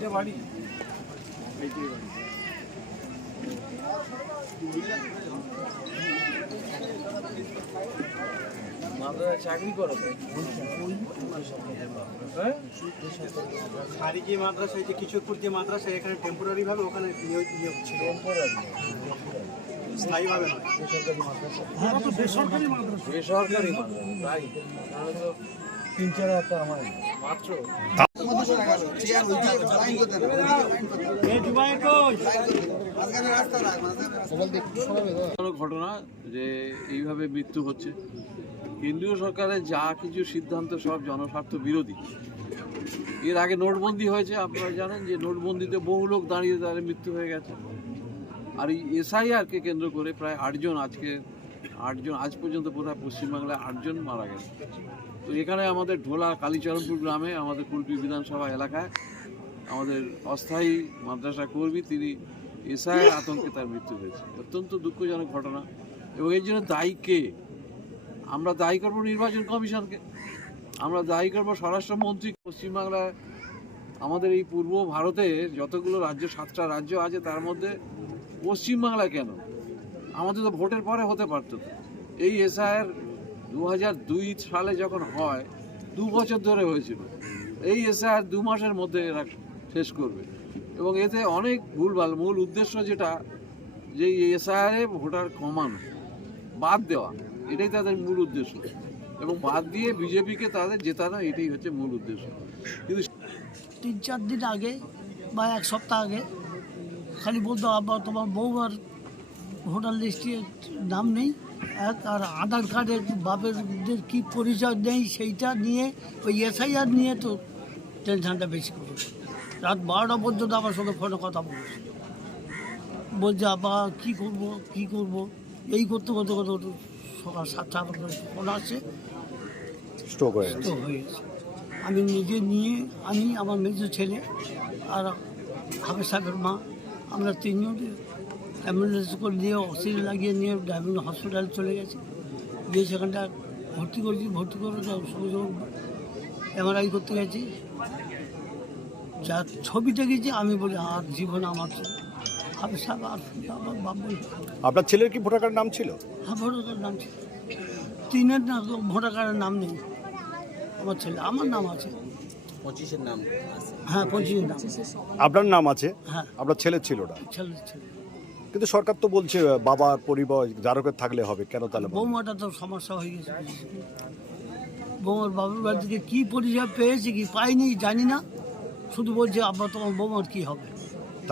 এইটা বাড়ি? মাদ্রাসায় চাকরি করো তো? হ্যাঁ? সারি যে মাদ্রাসা যে কিশোরপুর যে মাদ্রাসা এখানে টেম্পোরারি ভাবে ওখানে নিয়োগ নিয়োগ ছিল। নয়। বেসরকারি মাদ্রাসা। তাই? তিন চার হাজার টাকা আমার। মাত্র? ঘটনা যে এইভাবে মৃত্যু হচ্ছে। কেন্দ্রীয় সরকারের যা কিছু সিদ্ধান্ত সব জনস্বার্থ বিরোধী। এর আগে নোটবন্দি হয়েছে আপনারা জানেন যে নোটবন্দিতে বহু লোক দাঁড়িয়ে তাদের মৃত্যু হয়ে গেছে। আর এই এসআইআরকে কেন্দ্র করে প্রায় আটজন আজকে আটজন, আজ পর্যন্ত বোধহয় পশ্চিমবাংলায় আটজন মারা গেছে। তো এখানে আমাদের ঢোলা কালীচরণপুর গ্রামে, আমাদের কুলপি বিধানসভা এলাকায় আমাদের অস্থায়ী মাদ্রাসা কর্মী তিনি এসআই আতঙ্কে তার মৃত্যু হয়েছে। অত্যন্ত দুঃখজনক ঘটনা। এবং এর জন্য দায়ী কে? আমরা দায়ী করব নির্বাচন কমিশনকে। আমরা দায়ী করব স্বরাষ্ট্রমন্ত্রী। পশ্চিমবাংলায় আমাদের এই পূর্ব ভারতে যতগুলো রাজ্য, সাতটা রাজ্য আছে তার মধ্যে পশ্চিমবাংলা কেন? আমাদের তো ভোটের পরে হতে পারতো। এই এসআইয়ের দু হাজার দুই সালে যখন হয়, দু বছর ধরে হয়েছিল। এই এসআইয়ের দু মাসের মধ্যে এরা শেষ করবে। এবং এতে অনেক ভুলভাল, মূল উদ্দেশ্য যেটা, যে এসআইআরে ভোটার কমানো, বাদ দেওয়া, এটাই তাদের মূল উদ্দেশ্য। এবং বাদ দিয়ে বিজেপিকে তাদের জেতানো, এটাই হচ্ছে মূল উদ্দেশ্য। কিন্তু তিন চার দিন আগে বা এক সপ্তাহ আগে খালি বলতো আবার তোমার বউমার ভোটার লিস্টে নাম নেই। এক আর আধার কার্ডের বাপেরদের কী পরিচয় নেই সেইটা নিয়ে ওই এসআইআর নিয়ে তো টেনশনটা বেশি করে। রাত বারোটা পর্যন্ত আমার সঙ্গে ফোনে কথা বলেছে বলছে আবার কী করব? কী করব? এই করতে করতে করতে করতে সকাল সাতটা ফোন আসছে স্ট্রোক হয়ে হয়েছে আমি নিজে নিয়ে আমি আমার মেজো ছেলে আর হাফেজ সাহেবের মা আমরা তিনজন অ্যাম্বুলেন্স করে নিয়ে অক্সিজেন লাগিয়ে নিয়ে ডায়মন্ড হসপিটাল চলে গেছে। গিয়ে সেখানটা ভর্তি করেছি ভর্তি করে সঙ্গে সঙ্গে এমআরআই করতে গেছি। যা ছবি দেখেছি আমি বলি আর জীবন আমার ছিল। হাফেজ সাহেব আর আমার বাপ বলি আপনার ছেলের কি ভোটার কার্ড নাম ছিল? হ্যাঁ ভোটার কার্ড নাম ছিল। তিনের না ভোটার কার্ডের নাম নেই। আমার ছেলে আমার নাম আছে। পঁচিশের নাম হ্যাঁ পঁচিশের নাম। আপনার নাম আছে? হ্যাঁ। আপনার ছেলের ছিল ওটা? ছেলের ছেলে। কিন্তু সরকার তো বলছে, বাবার পরিবার জারকের থাকলে হবে, কেন তাহলে? বৌমাটা তো সমস্যা হয়ে গেছে। বৌমার বাবার বাড়ি থেকে কী পরিচয় পেয়েছে কি পাইনি জানি না। শুধু বলছে, আব্বা, তোমার বৌমার কী হবে?